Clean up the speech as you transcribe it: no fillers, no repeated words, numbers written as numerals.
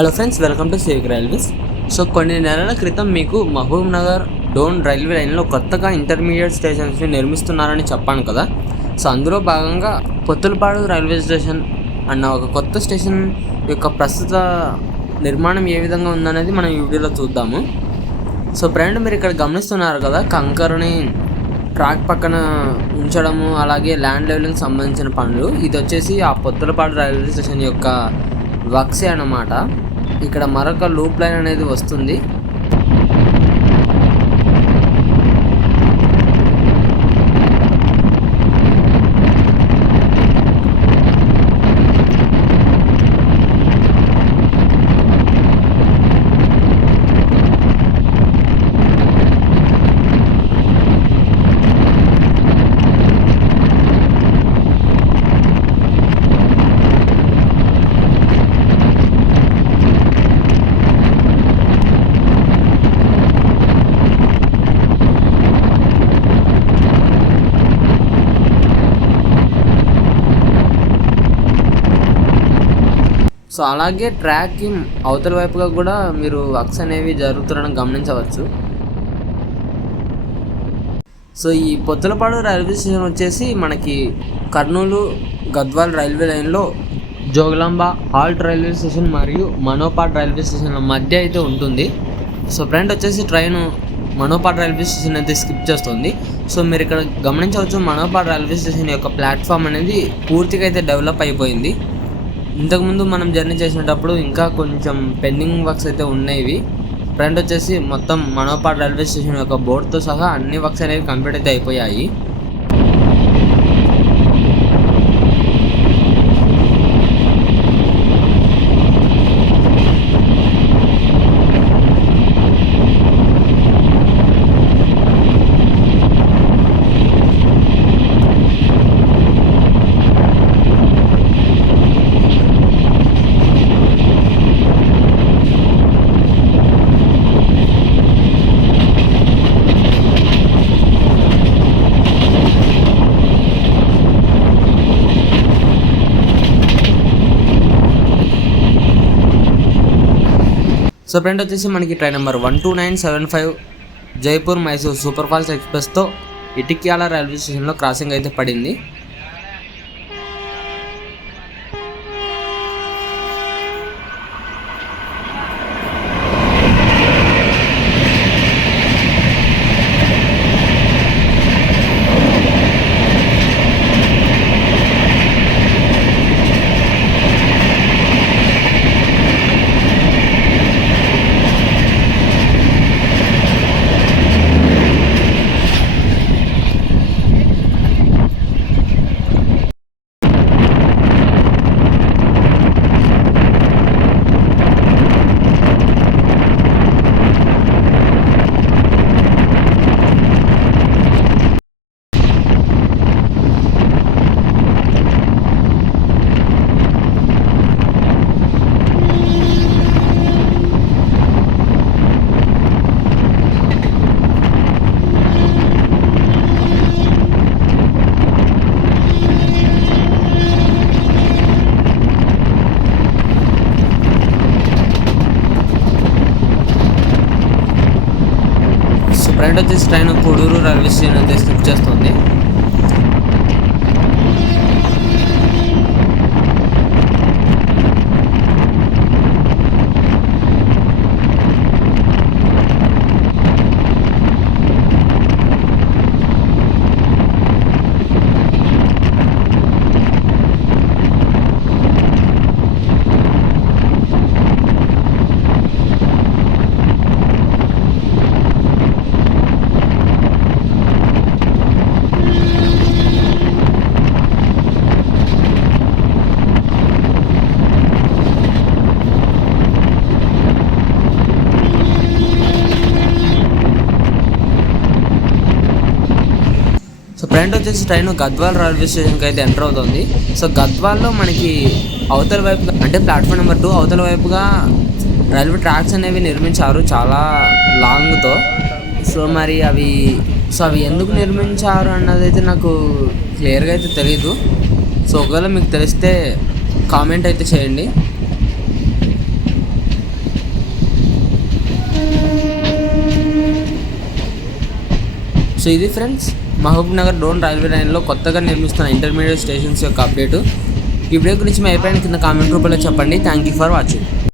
Hello friends, welcome to civic railways. So కొన్ని నెలల క్రితం మీకు మహబూబ్ నగర్ డోన్ రైల్వే లైన్లో కొత్తగా ఇంటర్మీడియట్ స్టేషన్స్ని నిర్మిస్తున్నారని చెప్పాను కదా. సో అందులో భాగంగా పొత్తులపాడు రైల్వే స్టేషన్ అన్న ఒక కొత్త స్టేషన్ యొక్క ప్రస్తుత నిర్మాణం ఏ విధంగా ఉందనేది మనం ఈ వీడియోలో చూద్దాము. సో ఫ్రెండ్, మీరు ఇక్కడ గమనిస్తున్నారు కదా, కంకర్ని ట్రాక్ పక్కన ఉంచడము, అలాగే ల్యాండ్ లెవెలింగ్ సంబంధించిన పనులు. ఇది వచ్చేసి ఆ పొత్తులపాడు రైల్వే స్టేషన్ యొక్క వర్క్సే అన్నమాట. ఇక్కడ మరొక లూప్ లైన్ అనేది వస్తుంది. సో అలాగే ట్రాక్కి అవతల వైపుగా కూడా మీరు వర్క్స్ అనేవి జరుగుతుండడం గమనించవచ్చు. సో ఈ పొత్తులపాడు రైల్వే స్టేషన్ వచ్చేసి మనకి కర్నూలు గద్వాల్ రైల్వే లైన్లో జోగులాంబ హాల్ట్ రైల్వే స్టేషన్ మరియు మనోపాడ్ రైల్వే స్టేషన్ల మధ్య అయితే ఉంటుంది. సో ఫ్రెండ్ వచ్చేసి ట్రైన్ మనోపాడ్ రైల్వే స్టేషన్ అయితే స్కిప్ చేస్తుంది. సో మీరు ఇక్కడ గమనించవచ్చు, మనోపాడ్ రైల్వే స్టేషన్ యొక్క ప్లాట్ఫామ్ అనేది పూర్తిగా అయితే డెవలప్ అయిపోయింది. ఇంతకుముందు మనం జర్నీ చేసినప్పుడు ఇంకా కొంచెం పెండింగ్ వర్క్స్ అయితే ఉన్నాయి. ఫ్రంట్ వచ్చేసి మొత్తం మనోపాడ్ రైల్వే స్టేషన్ యొక్క బోర్డుతో సహా అన్ని వర్క్స్ అనేవి కంప్లీట్ అయితే అయిపోయాయి. సో ఫ్రెండ్ వచ్చేసి మనకి train number 12975 Jaipur Mysore super fast ఎక్స్ప్రెస్తో ఇటిక్యాల రైల్వే స్టేషన్లో క్రాసింగ్ అయితే పడింది. ఫ్రెండ్ వచ్చేసి ట్రైన్ కొడూరు రైల్వే స్టేషన్ అయితే స్కిప్ చేస్తుంది. సో ఫ్రెండ్ వచ్చేసి ట్రైన్ గద్వాల్ రైల్వే స్టేషన్కి అయితే ఎంటర్ అవుతుంది. సో గద్వాల్లో మనకి అవతల వైపుగా అంటే ప్లాట్ఫామ్ నెంబర్ 2 అవతల వైపుగా రైల్వే ట్రాక్స్ అనేవి నిర్మించారు చాలా లాంగ్తో. సో మరి అవి ఎందుకు నిర్మించారు అన్నది అయితే నాకు క్లియర్గా అయితే తెలీదు. సో ఒకవేళ మీకు తెలిస్తే కామెంట్ అయితే చేయండి. ఇది ఫ్రెండ్స్ మహబూబ్ నగర్ డోన్ రైల్వే లైన్లో కొత్తగా నిర్మిస్తున్న ఇంటర్మీడియట్ స్టేషన్స్ యొక్క అప్డేటు. ఈ వీడియో గురించి మీ అభిప్రాయాన్ని కింద కామెంట్ రూపంలో చెప్పండి. Thank you for watching.